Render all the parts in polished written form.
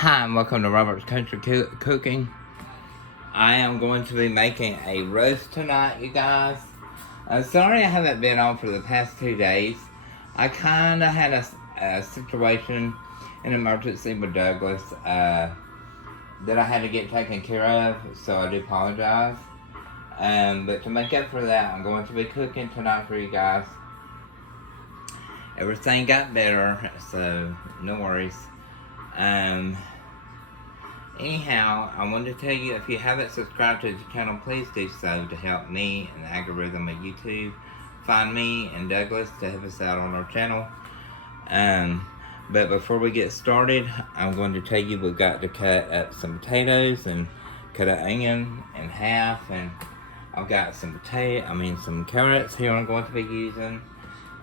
Hi and welcome to Robert's Country Cooking. I am going to be making a roast tonight, you guys. I'm sorry I haven't been on for the past 2 days. I kind of had a situation, an emergency with Douglas that I had to get taken care of, so I do apologize. But to make up for that, I'm going to be cooking tonight for you guys. Everything got better, so no worries. Anyhow, I wanted to tell you, if you haven't subscribed to the channel, please do so to help me and the algorithm of YouTube find me and Douglas to help us out on our channel. But before we get started, I'm going to tell you we've got to cut up some potatoes and cut an onion in half, and I've got some carrots here I'm going to be using.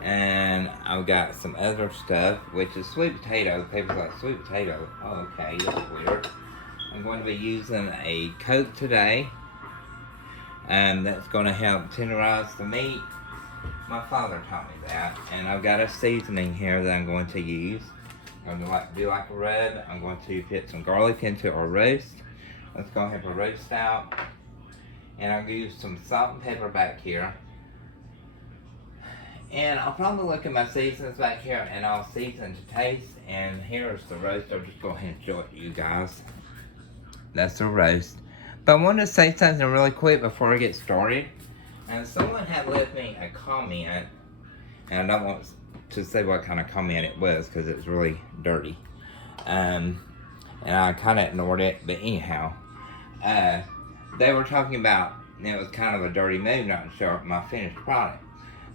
And I've got some other stuff, which is sweet potato. People like sweet potato. Oh, okay, that's weird. I'm going to be using a Coke today, and that's going to help tenderize the meat. My father taught me that. And I've got a seasoning here that I'm going to use. I'm going to do like a rub. I'm going to put some garlic into our roast. Let's go ahead and roast out. And I'll use some salt and pepper back here. And I'll probably look at my seasons back here, and I'll season to taste. And here's the roast. I'll just go ahead and show it to you guys. That's the roast. But I wanted to say something really quick before I get started. And someone had left me a comment, and I don't want to say what kind of comment it was because it's really dirty. And I kind of ignored it. But anyhow, they were talking about, it was kind of a dirty move not to show my finished product.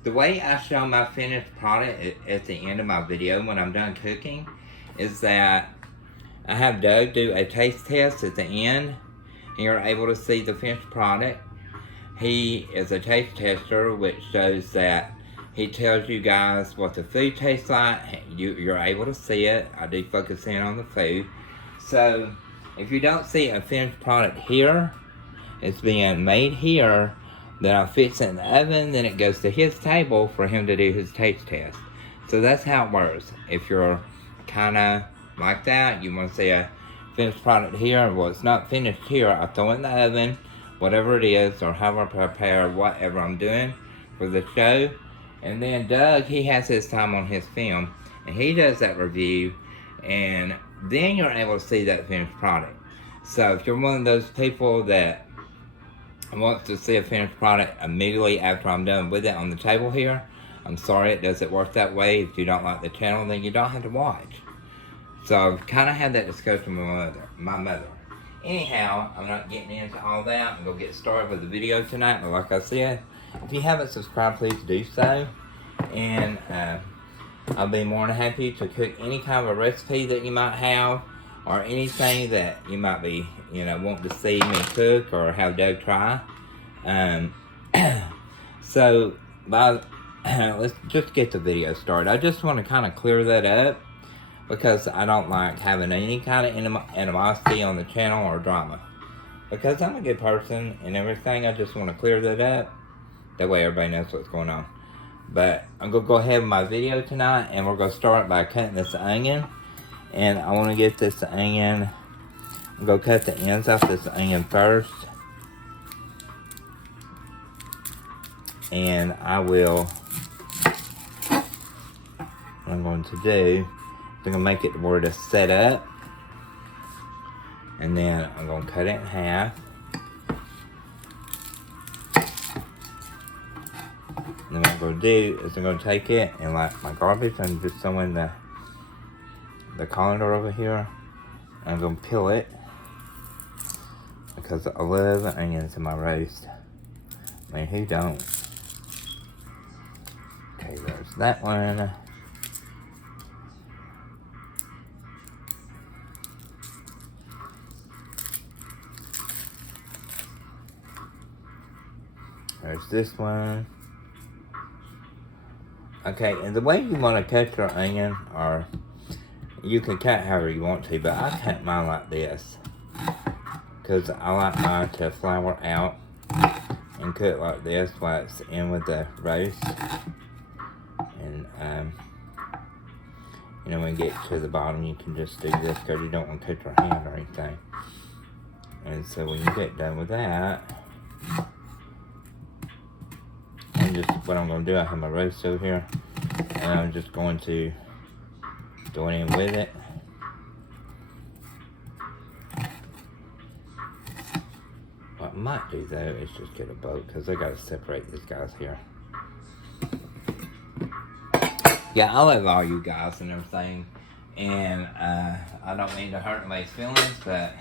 The way I show my finished product at the end of my video when I'm done cooking is that I have Doug do a taste test at the end, and you're able to see the finished product. He is a taste tester, which shows that he tells you guys what the food tastes like. You're able to see it. I do focus in on the food. So if you don't see a finished product here, it's being made here, then I'll fix it in the oven, then it goes to his table for him to do his taste test. So that's how it works. If you're kind of like that, you want to see a finished product here, well, it's not finished here, I throw it in the oven, whatever it is, or however I prepare whatever I'm doing for the show. And then Doug, he has his time on his film, and he does that review, and then you're able to see that finished product. So if you're one of those people that wants to see a finished product immediately after I'm done with it on the table here, I'm sorry, it doesn't work that way. If you don't like the channel, then you don't have to watch. So I've kind of had that discussion with my mother. Anyhow, I'm not getting into all that. I'm going to get started with the video tonight. But like I said, if you haven't subscribed, please do so. And I'll be more than happy to cook any kind of a recipe that you might have, or anything that you might be, wanting to see me cook or have Doug try. So, let's just get the video started. I just want to kind of clear that up, because I don't like having any kind of animosity on the channel or drama. Because I'm a good person and everything, I just want to clear that up. That way everybody knows what's going on. But I'm going to go ahead with my video tonight, and we're going to start by cutting this onion. And I want to get this onion, I'm going to cut the ends off this onion first. And what I'm going to do, I'm going to make it where to set up. And then I'm going to cut it in half. And then what I'm going to do is I'm going to take it and, like my garbage, and just throw in the colander over here. I'm going to peel it, because I love onions in my roast. I mean, who don't? Okay, there's that one. There's this one. Okay, and the way you want to cut your onion, or you can cut however you want to, but I cut mine like this, because I like mine to flour out and cut like this while it's in with the roast. And You know, when you get to the bottom, you can just do this because you don't want to cut your hand or anything. And so when you get done with that, what I'm going to do, I have my roast over here, and I'm just going to go in with it. What I might do though is just get a boat, because I got to separate these guys here. Yeah, I love all you guys and everything, and I don't mean to hurt anybody's feelings, but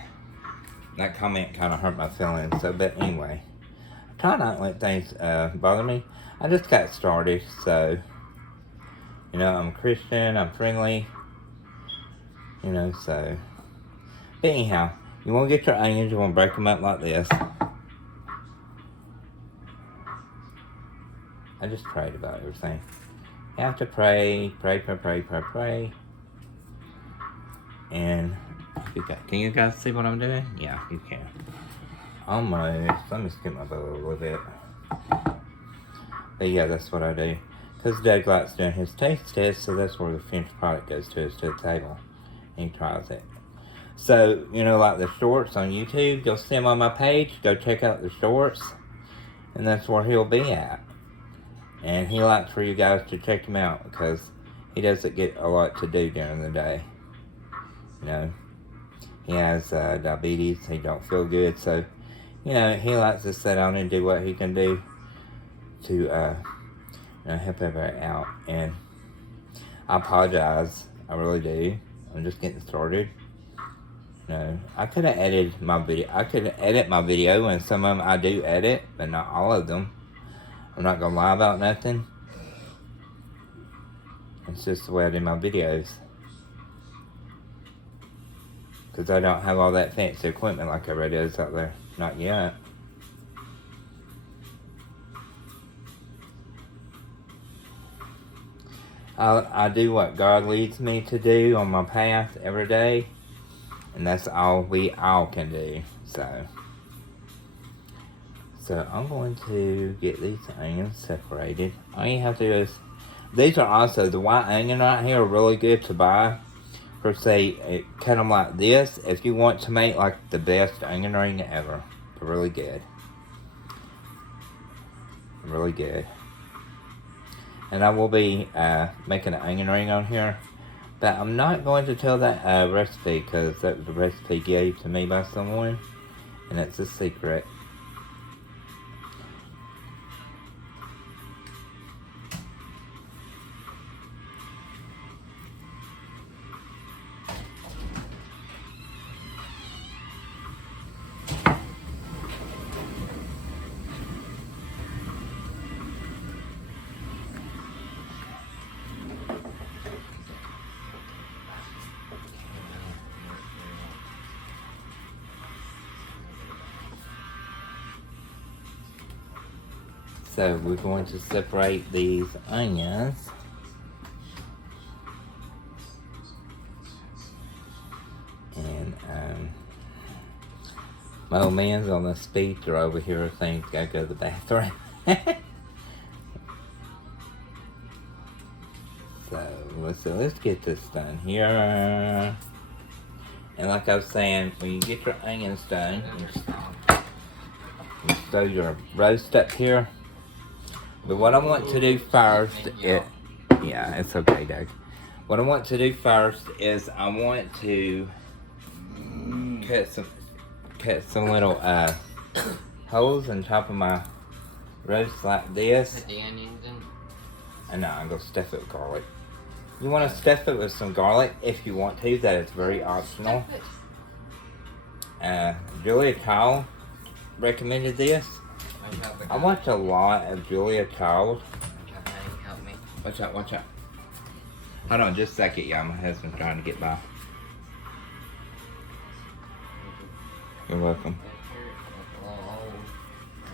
that comment kind of hurt my feelings. So, but anyway, I try not to let things bother me. I just got started, so, you know, I'm a Christian, I'm friendly, you know, so. But anyhow, you want to get your onions, you want to break them up like this. I just prayed about everything. You have to pray. And can you guys see what I'm doing? Yeah, you can. Almost. Let me skip my bowl a little bit. But yeah, that's what I do. Because Doug likes doing his taste test, so that's where the finished product goes to the table. And he tries it. So, you know, like the shorts on YouTube, go see him on my page, go check out the shorts. And that's where he'll be at. And he likes for you guys to check him out, because he doesn't get a lot to do during the day. You know, he has diabetes, he don't feel good, so, you know, he likes to sit down and do what he can do to, you know, help everybody out. And I apologize, I really do. I'm just getting started. You know, I could have edited my video. I could edit my video, and some of them I do edit, but not all of them. I'm not gonna lie about nothing. It's just the way I do my videos. Because I don't have all that fancy equipment like everybody does out there. Not yet. I do what God leads me to do on my path every day. And that's all we all can do. So I'm going to get these onions separated. All you have to do is, these are also, the white onion right here are really good to buy. For say, cut them like this if you want to make like the best onion ring ever. They're really good. Really good. And I will be making an onion ring on here. But I'm not going to tell that recipe, because that was a recipe given to me by someone. And it's a secret. So we're going to separate these onions. And my old man's on the speaker over here. I think he's got to go to the bathroom. So let's get this done here. And like I was saying, when you get your onions done, you throw your roast up here. But what I want to do first is, yeah, it's okay, Doug. What I want to do first is I want to cut some little holes on top of my roast like this. Put the onions in. And now I'm gonna stuff it with garlic. You want to stuff it with some garlic if you want to. That is very optional. Julia Child recommended this. I watch a lot of Julia Child. Help me. Watch out. Hold on just a second, y'all. My husband's trying to get by. You're welcome. Are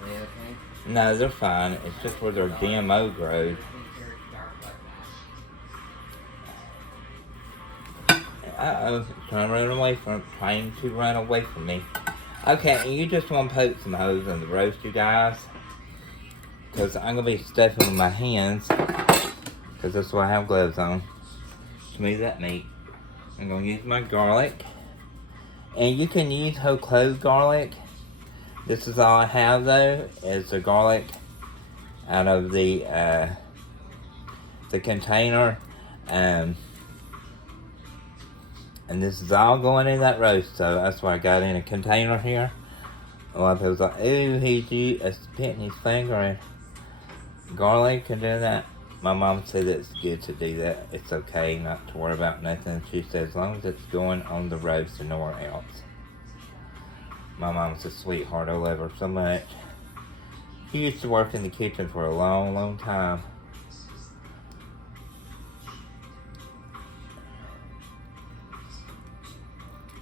they okay? No, they're fine. It's just where their GMO grows. Uh-oh, trying to run away from me. Okay, and you just want to poke some holes in the roast, you guys. Because I'm going to be stuffing with my hands. Because that's why I have gloves on. smooth that meat. I'm gonna use my garlic. And you can use whole clove garlic. This is all I have though, is the garlic out of the container. And this is all going in that roast, so that's why I got in a container here. A lot of people's like, ooh, he's putting his finger in garlic and doing that. My mom said it's good to do that. It's okay not to worry about nothing. She said as long as it's going on the roast and nowhere else. My mom's a sweetheart. I love her so much. She used to work in the kitchen for a long, long time.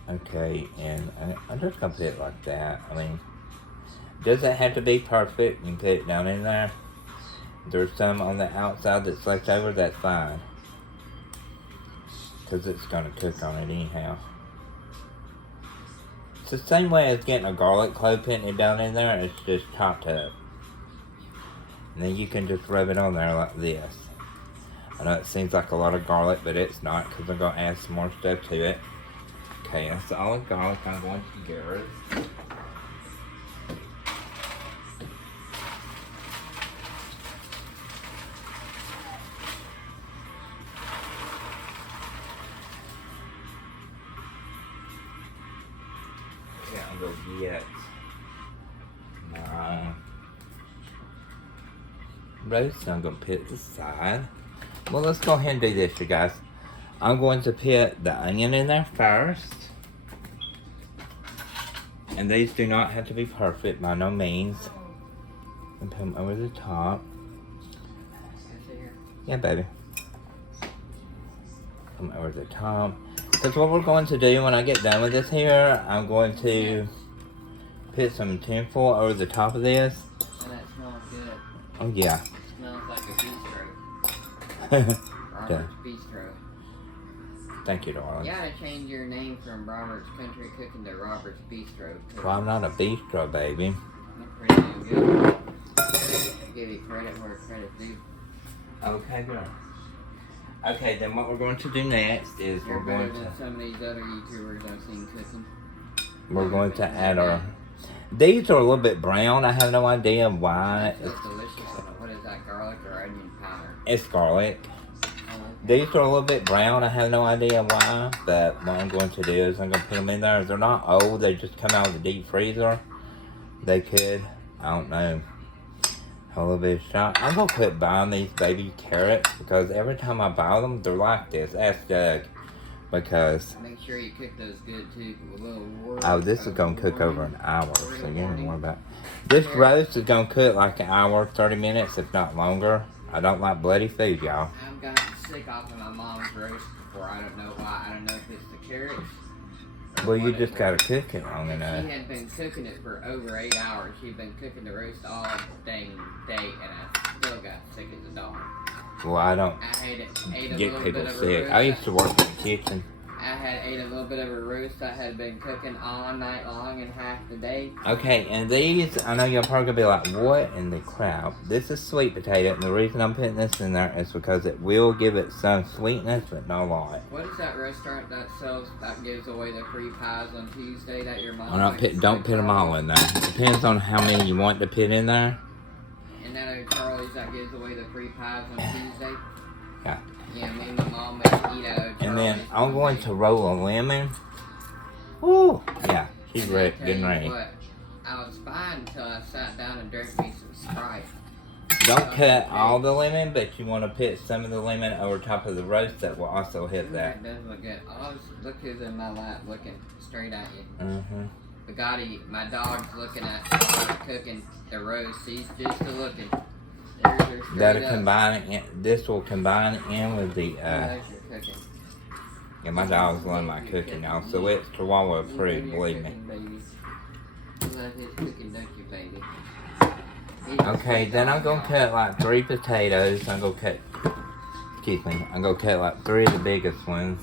Okay, and I'm just gonna put it like that. I mean, doesn't have to be perfect. You can put it down in there. There's some on the outside that's left over, that's fine. Because it's gonna cook on it anyhow. It's the same way as getting a garlic clove, putting it down in there, it's just chopped up. And then you can just rub it on there like this. I know it seems like a lot of garlic, but it's not, because I'm gonna add some more stuff to it. Okay, that's all the garlic I'm going to get rid of. Okay, I'm going to get my roast. I'm going to put it aside. Well, let's go ahead and do this, you guys. I'm going to put the onion in there first. And these do not have to be perfect by no means. And put them over the top. Yeah, baby. Put them over the top. Because what we're going to do when I get done with this here, I'm going to put some tinfoil over the top of this. And that smells good. Oh, yeah. It smells like a bistro. Robert's Bistro. Thank you, darling. You gotta change your name from Robert's Country Cooking to Robert's Bistro. Well, I'm not a bistro, baby. That's pretty damn good. Give you credit where credit's due. Okay, girl. Okay, then what we're going to do next is You're we're going better to... than some of these other YouTubers I've seen cooking. We're going to add our... These are a little bit brown. I have no idea why. It's delicious. What is that, garlic or onion powder? It's garlic. Oh, okay. These are a little bit brown. I have no idea why. But what I'm going to do is I'm going to put them in there. They're not old. They just come out of the deep freezer. They could. I don't know. A little bit of shot. I'm going to quit buying these baby carrots because every time I buy them, they're like this. Ask Doug. Because... Make sure you cook those good too. Oh, this is going to cook over an hour. So you don't worry about it. This roast is going to cook like an hour, 30 minutes, if not longer. I don't like bloody food, y'all. I've gotten sick off of my mom's roast before. I don't know why. I don't know if it's the carrots. Well, you just got to cook it long enough. She had been cooking it for over 8 hours. She'd been cooking the roast all dang day, and I still got sick as a dog. Well, I don't ate a get little people bit of a sick. roast. I used to work in the kitchen. I ate a little bit of a roast I had been cooking all night long and half the day. Okay, and these, I know y'all probably gonna be like, what in the crap? This is sweet potato, and the reason I'm putting this in there is because it will give it some sweetness, but not a lot. What is that restaurant that gives away the free pies on Tuesday that your mom Don't put them all in there. It depends on how many you want to put in there. And that other Charlie's that gives away the free pies on Tuesday? Yeah. Yeah, me and my mom make eat out of Charlie's. And then I'm going to roll a lemon. Ooh, yeah, she's ready, getting ready. What, I was fine until I sat down and drank me some Sprite. Don't cut all the lemon, but you want to put some of the lemon over top of the roast. That will also hit that. That does look good. Oh, look who's in my lap looking straight at you. Mm-hmm. Bugatti, my dog's looking at cooking the roast. He's just looking. There's your straight That'll up. combine it. This will combine in with the. There's your cooking. Yeah, my dogs love my cooking now, so it's Chihuahua approved. Believe me. You love his cooking, don't you, baby? Okay, then I'm gonna cut like 3 potatoes. I'm gonna cut. Excuse me. I'm gonna cut like 3 of the biggest ones.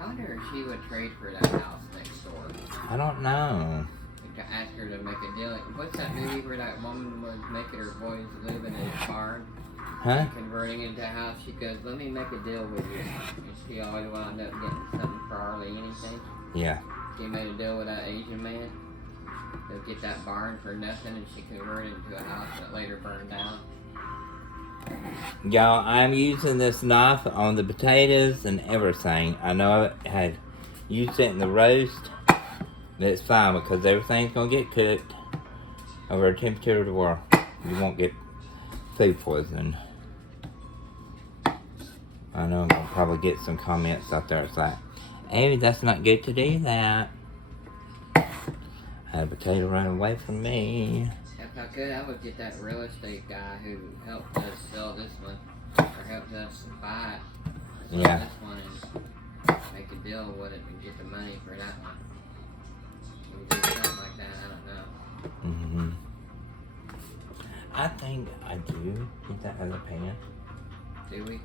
I wonder if she would trade for that house next door. I don't know. To ask her to make a deal. What's that movie where that woman was making her boys live in a barn? Huh? Converting into a house, she goes, let me make a deal with you. And she always wound up getting something for hardly anything. Yeah. She made a deal with that Asian man. They'll get that barn for nothing, and she converted it into a house that later burned down. Y'all, I'm using this knife on the potatoes and everything. I know I had used it in the roast, but it's fine because everything's going to get cooked over a temperature to where you won't get food poisoning. I know I'm going to probably get some comments out there. It's like, hey, that's not good to do that. I had a potato run away from me. If I could, I would get that real estate guy who helped us sell this one, or helped us buy it. Sell Yeah. this one and make a deal with it and get the money for that one. We do something like that, I don't know. Mm-hmm. I think I do get that other pan. Do we?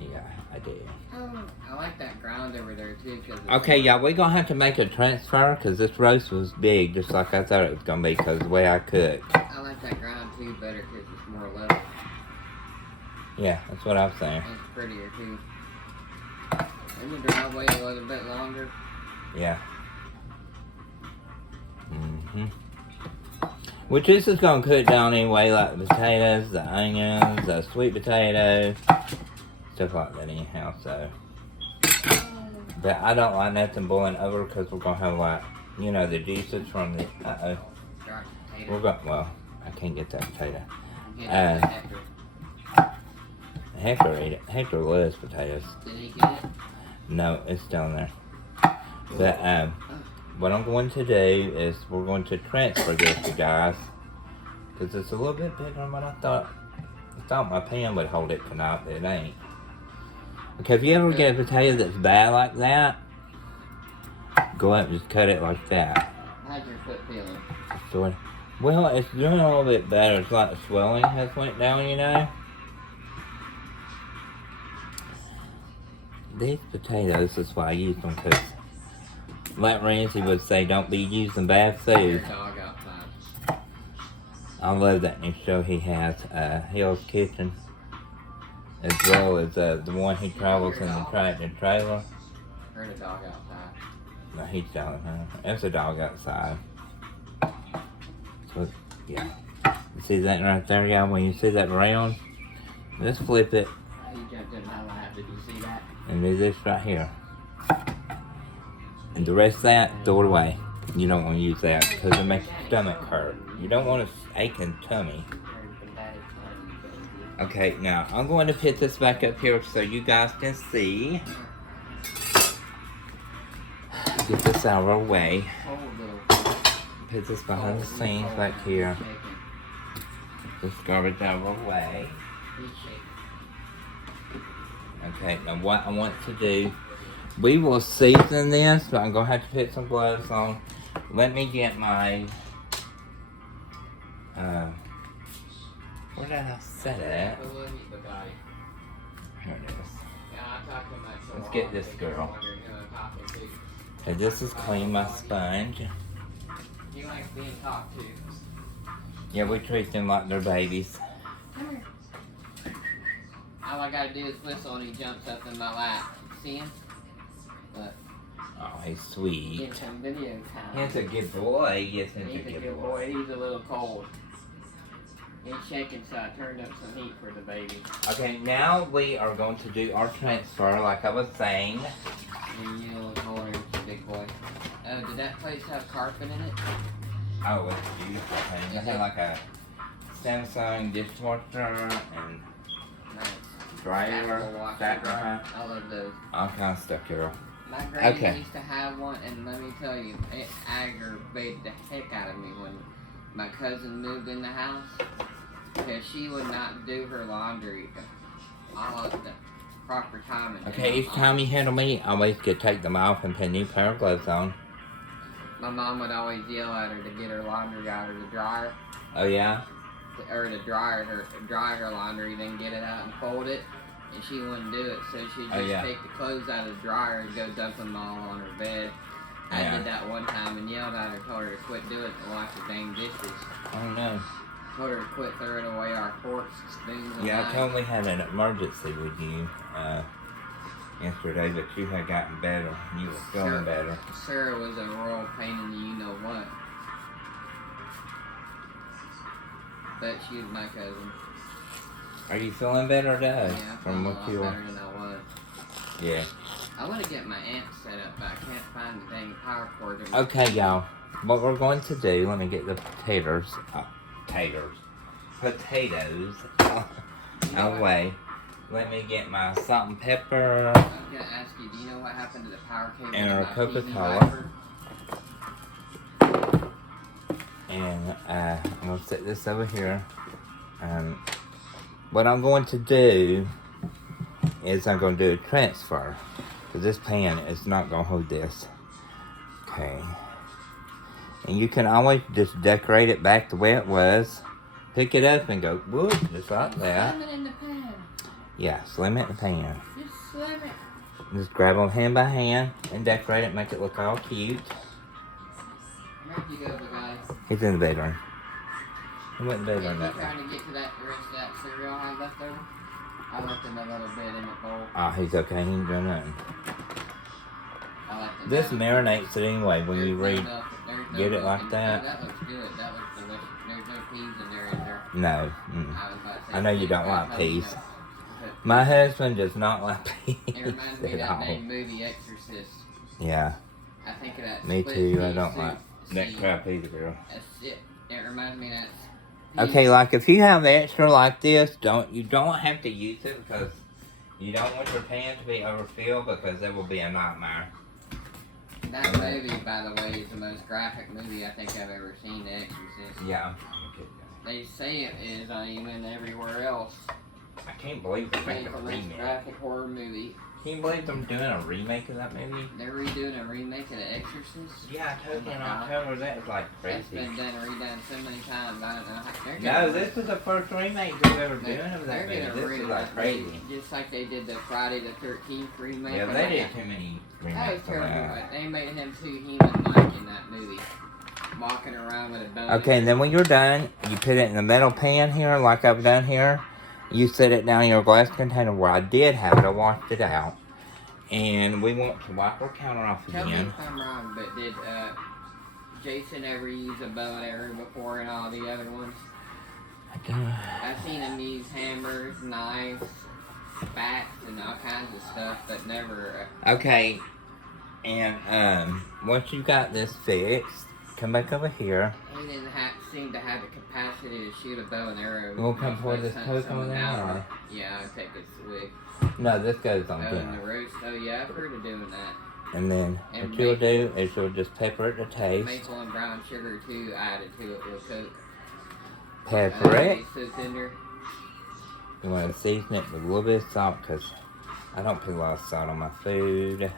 Yeah, I do. Oh, I like that ground over there too. Cause Okay, y'all, we're going to have to make a transfer because this roast was big, just like I thought it was going to be because the way I cooked. I like that ground too better because it's more level. Yeah, that's what I'm saying. It's prettier too. And the driveway a little bit longer. Yeah. Mm-hmm. Which this is going to cook down anyway, like the potatoes, the onions, the sweet potatoes, stuff like that anyhow, so. But I don't like nothing boiling over because we're going to have like, you know, the juices from the, Dark potato. we're going, well, I can't get that potato. Get it, Hector ate it. Hector loves potatoes. Did he get it? No, it's down there. But, what I'm going to do is we're going to transfer this, you guys. Because it's a little bit bigger than what I thought. I thought my pan would hold it tonight, but it ain't. Okay, if you ever get a potato that's bad like that, go up and just cut it like that. How's your foot feeling? So, well, it's doing a little bit better. It's like the swelling has went down, you know. These potatoes is why I use them because, like Ramsey would say, don't be using bad Your food. dog outside. I love that new show he has, Hell's Kitchen, as well as the one he travels in the tractor trailer. Heard a dog outside. No, he's down there. There's a dog outside. So, yeah. You see that right there, y'all? When you see that round, just flip it He jumped in my lap. Did you see that? and do this right here. And the rest of that, throw it away. You don't want to use that because it makes your stomach hurt. You don't want an aching tummy. Okay, now I'm going to put this back up here so you guys can see. Get this out of our way. Put this behind the scenes back here. This garbage out of our way. Okay, now what I want to do, we will season this, but I'm going to have to put some gloves on. Let me get my, where did I set it? Here it is. Let's get this girl. Okay, this is clean, my sponge. He likes being talked to. Yeah, we treat them like they're babies. Come here. All I gotta do is whistle and he jumps up in my lap. See him? Look. Oh, he's sweet. Get some video time. He's a good boy. Yes, He's a good boy. He's a little cold. He's shaking, so I turned up some heat for the baby. Okay, now we are going to do our transfer, like I was saying. And you look older, it's a big boy. Did that place have carpet in it? Oh, it's beautiful. Thing. They had like a Samsung dishwasher and Nice. dryer, stack dryer, I love those. all kinds of stuff, girl. My granny Okay. used to have one, and let me tell you, it aggravated the heck out of me when my cousin moved in the house, because she would not do her laundry all at the proper time. Okay, each time you handle me, I always get take them off and put a new pair of gloves on. My mom would always yell at her to get her laundry out of the dryer, Oh yeah? or to dry her laundry, then get it out and fold it. And she wouldn't do it, so she'd just take the clothes out of the dryer and go dump them all on her bed. I did that one time and yelled at her, told her to quit doing it and wash the dang dishes. I don't know. told her to quit throwing away our forks, spoons, and Yeah, I knives. told we had an emergency with you yesterday, but you had gotten better. You were feeling better. Sarah was a royal pain in the you-know-what. But she was my cousin. Are you feeling better, Doug? Yeah, From I'm what a you lot were? better than I was. Yeah. I want to get my amp set up, but I can't find the dang power cord. Okay, y'all. What we're going to do, let me get the potatoes away. Let me get my salt and pepper. I was going to ask you, do you know what happened to the power cable And in our my Coca-Cola. TV Viper? And I'm going to set this over here. What I'm going to do is I'm going to do a transfer. Because this pan is not going to hold this. Okay. And you can always just decorate it back the way it was. Pick it up and go, whoop, just like that. Slim it in the pan. Yeah, slim it in the pan. Just slim it. Just grab them hand by hand and decorate it, make it look all cute. Where'd you go, guys? He's in the bedroom. He went in the bedroom You that way. trying to get to that rest of that cereal I have left over? I left him a little bit in the bowl. Oh, he's okay. He ain't doing nothing. I left him This down. marinates it anyway when you There's read. no- there's no get it milk like in- that. Oh, that looks good. That looks delicious. There's no peas in there, is there? No. Mm. I was about to say, I know you don't I like told you peas. to put My peas in. husband does not like peas It reminds me of at that all. dang movie Exorcist. Yeah. I think of that. Me split too. pea I don't soup like that scene. crap either, girl. That's it. It reminds me of that. Okay, like if you have extra like this, you don't have to use it because you don't want your pan to be overfilled because it will be a nightmare. That movie, by the way, is the most graphic movie I think I've ever seen, The Exorcist. Yeah. They say it is even everywhere else. I can't believe they're It's making the a most remake. graphic horror movie. Can you believe them doing a remake of that movie? They're redoing a remake of The Exorcist. Yeah, I told you in Oh my God. October that was like That's crazy. been done and redone so many times. I don't know how they're No, gonna- this is the first remake they've ever doing of they're that movie. gonna This ruin is like that crazy. movie, just like they did the Friday the 13th remake. Yeah, of they that. did too many That was remakes of terrible. that. They made him too human-like in that movie, walking around with a bone. Okay, and then when you're done, you put it in the metal pan here, like I've done here. You set it down in your glass container where I did have it. I washed it out. And we want to wipe our counter off Tell me again. if I'm wrong, but did Jason ever use a bow and arrow before in all the other ones? I've seen him use hammers, knives, bats, and all kinds of stuff, but never. Okay, and once you got this fixed, come back over here. He didn't seem to have the capacity to shoot a bow and arrow. We'll come pour Most this times Coke someone on there, else- or- Yeah, I'll take a swig. No, this goes on Oh, and the dinner. roast. Oh, yeah, I've heard of doing that. And then And what you'll do is you'll just pepper it to taste. Maple and brown sugar, too, added to it with Coke. Pepper it. It's so tender. You want to season it with a little bit of salt because I don't put a lot of salt on my food.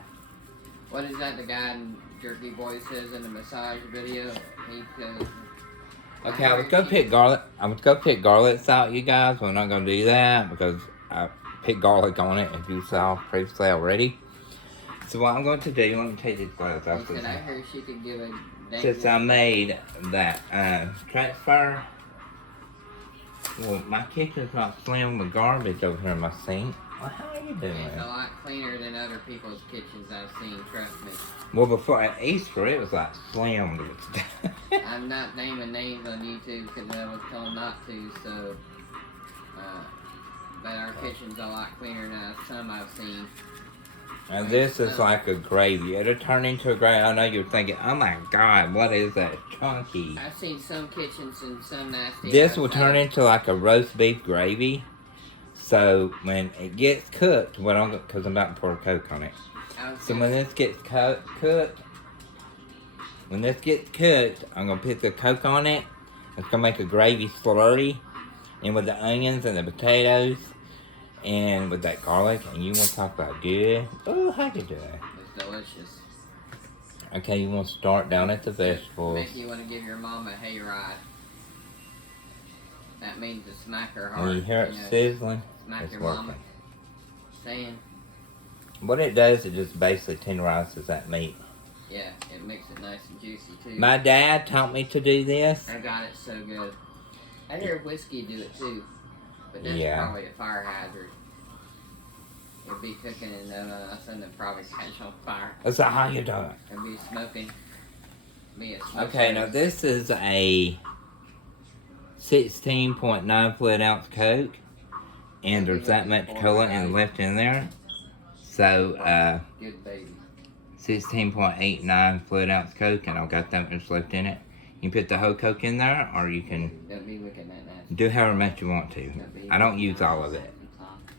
What is that the guy in Jerky Boy says in the massage video? He goes... Okay, I was gonna pick garlic. I was gonna pick garlic salt, you guys. We're not gonna do that because I put garlic on it, as you saw previously already. So what I'm going to do, let me take these gloves off. He said, I heard she could give a... Since I made that transfer, well, my kitchen's not slammed with garbage over here in my sink. Well, how are you doing? It's a lot cleaner than other people's kitchens I've seen, trust me. Well, before at Easter, it was like slammed with stuff. I'm not naming names on YouTube because I was told not to, so... but our kitchen's a lot cleaner than some I've seen. And this is like a gravy. It'll turn into a gravy. I know you're thinking, oh my God, what is that? Chunky. I've seen some kitchens and some nasty. This will turn into like a roast beef gravy. So when it gets cooked, because I'm about to pour a Coke on it. So when this gets cooked, I'm gonna put the Coke on it. It's gonna make a gravy slurry, and with the onions and the potatoes, and with that garlic, and you want to talk about good? Oh, how you doing? It's delicious. Okay, you want to start down at the vegetables. Make you want to give your mom a hayride. That means to smack her hard. When you hear it know, sizzling, smack it's your working. mama. Saying, What it does, it just basically tenderizes that meat. yeah, it makes it nice and juicy too. My dad taught me to do this. I got it so good. I hear whiskey do it too, but that's probably a fire hazard. It'd be cooking in the oven, all of a sudden it'd probably catch on fire. So how you doing? It'd be smoking. Okay, now this is a 16.9 fluid ounce Coke, and there's that much coolant left in there. So, good baby. 16.89 fluid ounce Coke, and I've got that much left in it. You can put the whole Coke in there, or you can do however much you want to. I don't use all of it.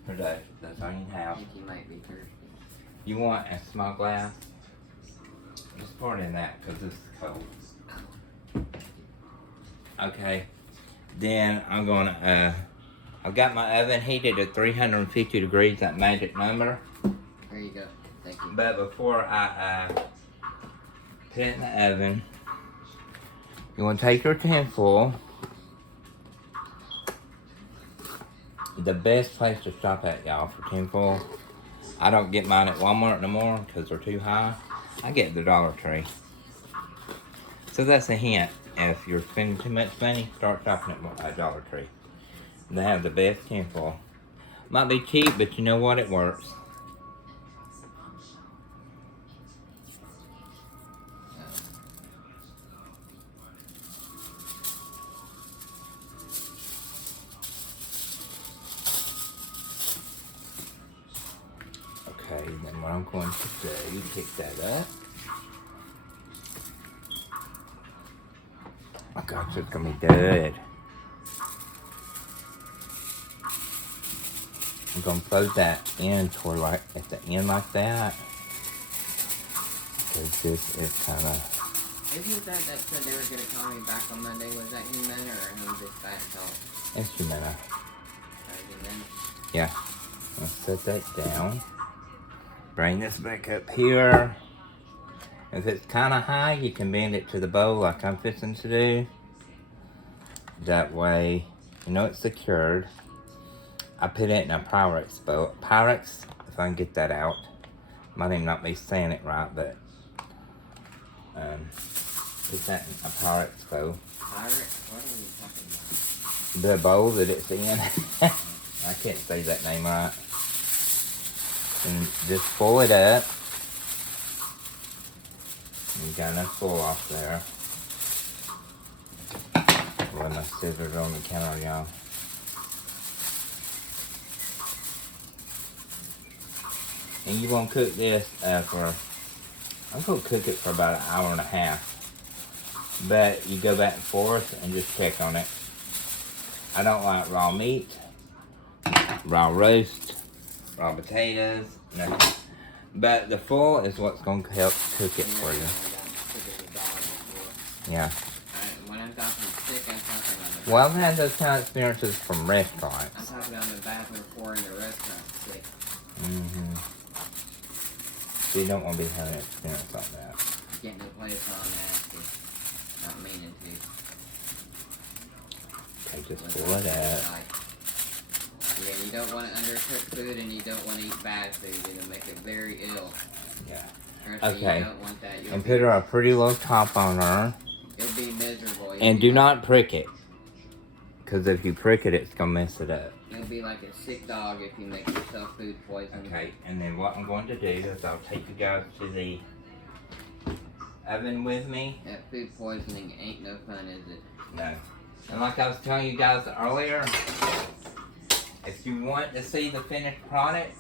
That's all you have. You might be thirsty. You want a small glass? Just pour it in that, because this is cold. Okay. Then I'm gonna, I've got my oven heated at 350 degrees, that magic number. There you go. Thank you. But before I put it in the oven, you want to take your tinfoil. The best place to shop at, y'all, for tinfoil. I don't get mine at Walmart no more because they're too high. I get the Dollar Tree. So that's a hint. If you're spending too much money, start shopping at Dollar Tree. They have the best tinfoil. Might be cheap, but you know what? It works. Okay, then what I'm going to do, pick that up. Oh gosh, it's gonna be good. I'm gonna fold that in toward like at the end like that. Because this is kind of. Isn't that said they were gonna call me back on Monday? Was that Humana or home dispatch call? It's Humana. Humana? Yeah. I'll set that down. Bring this back up here. If it's kind of high, you can bend it to the bowl like I'm fixing to do. That way, you know it's secured. I put it in a Pyrex bowl. Pyrex, if I can get that out. Might even not be saying it right, but put that in a Pyrex bowl. Pyrex? What are you talking about? The bowl that it's in. I can't say that name right. And just pull it up. You got enough full off there. Let my scissors on the counter, y'all. And you want to cook this I'm going to cook it for about an hour and a half. But you go back and forth and just check on it. I don't like raw meat, raw roast, raw potatoes, nothing. But the full is what's going to help cook it for you. Yeah. When I'm talking sick, I'm talking on the Well, I've had those kind of experiences from restaurants. I'm talking on the bathroom floor in the restaurant sick. So you don't want to be having an experience like that. Getting the place all nasty. Not meaning to. Okay, just pull it out. Yeah, you don't want to undercook food and you don't want to eat bad food. It'll make it very ill. Yeah. Okay. You don't want that. And put her a pretty low top on her. You'll be miserable. And do not prick it. Because if you prick it, it's going to mess it up. You'll be like a sick dog if you make yourself food poisoning. Okay, and then what I'm going to do is I'll take you guys to the oven with me. That food poisoning ain't no fun, is it? No. And like I was telling you guys earlier, if you want to see the finished product,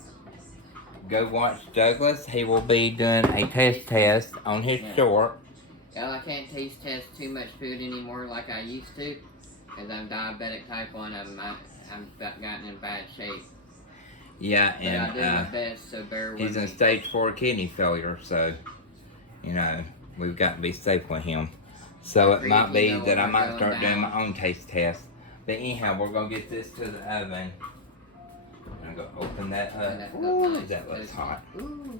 go watch Douglas. He will be doing a test on his short. Well, I can't taste test too much food anymore like I used to. Because I'm diabetic type 1. I've gotten in bad shape. Yeah, but I do my best, so bear with me. He's in stage 4 kidney failure, so, you know, we've got to be safe with him. So it might be that I might start doing my own taste test. But anyhow, we're going to get this to the oven. I'm going to open that up. Ooh, that looks hot. Ooh.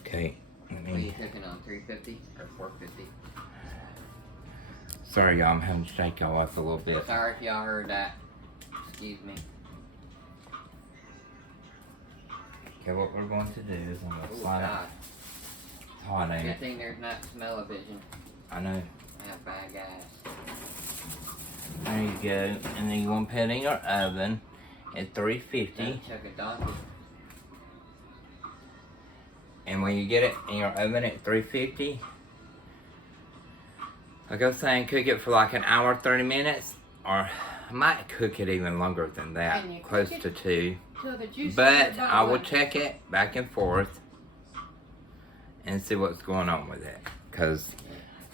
Okay. What are you cooking on, 350 or 450? Sorry, y'all, I'm having to shake y'all up a little bit. Sorry if y'all heard that. Excuse me. Okay, what we're going to do is I'm going to slide it. It's hot, ain't it? Good thing there's not smell-o-vision. I know. I have bad gas. There you go. And then you want to put it in your oven at 350. Chuck a donkey. And when you get it in your oven at 350, like I was saying, cook it for like an hour, 30 minutes, or I might cook it even longer than that, close to 2. But I will check it back and forth and see what's going on with it, because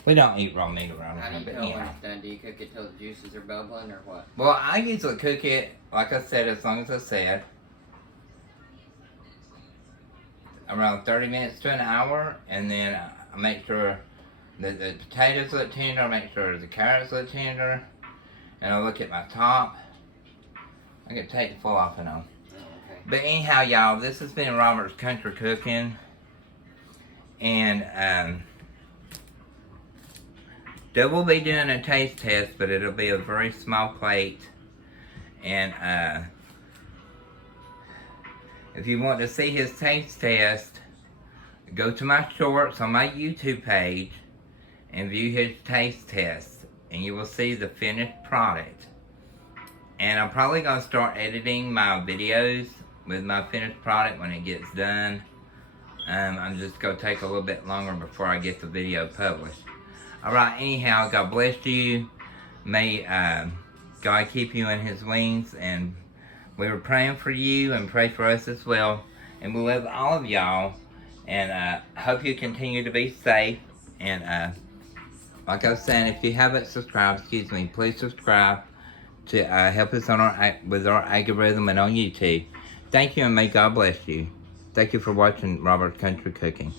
we don't eat raw meat around How do here. you But tell when yeah. it's done? Do you cook it till the juices are bubbling or what? Well, I usually cook it, like I said, as long as I said, around 30 minutes to an hour, and then I make sure that the potatoes look tender, I make sure the carrots look tender, and I look at my top. I can take the full off and on. Oh, okay. But anyhow, y'all, this has been Robert's Country Cooking, and they will be doing a taste test, but it'll be a very small plate, and if you want to see his taste test, go to my shorts on my YouTube page and view his taste test, and you will see the finished product. And I'm probably going to start editing my videos with my finished product when it gets done. I'm just going to take a little bit longer before I get the video published. Alright, anyhow, God bless you. May God keep you in his wings, and we were praying for you, and pray for us as well. And we love all of y'all. And hope you continue to be safe. And like I was saying, if you haven't subscribed, please subscribe to help us on with our algorithm and on YouTube. Thank you, and may God bless you. Thank you for watching Robert's Country Cooking.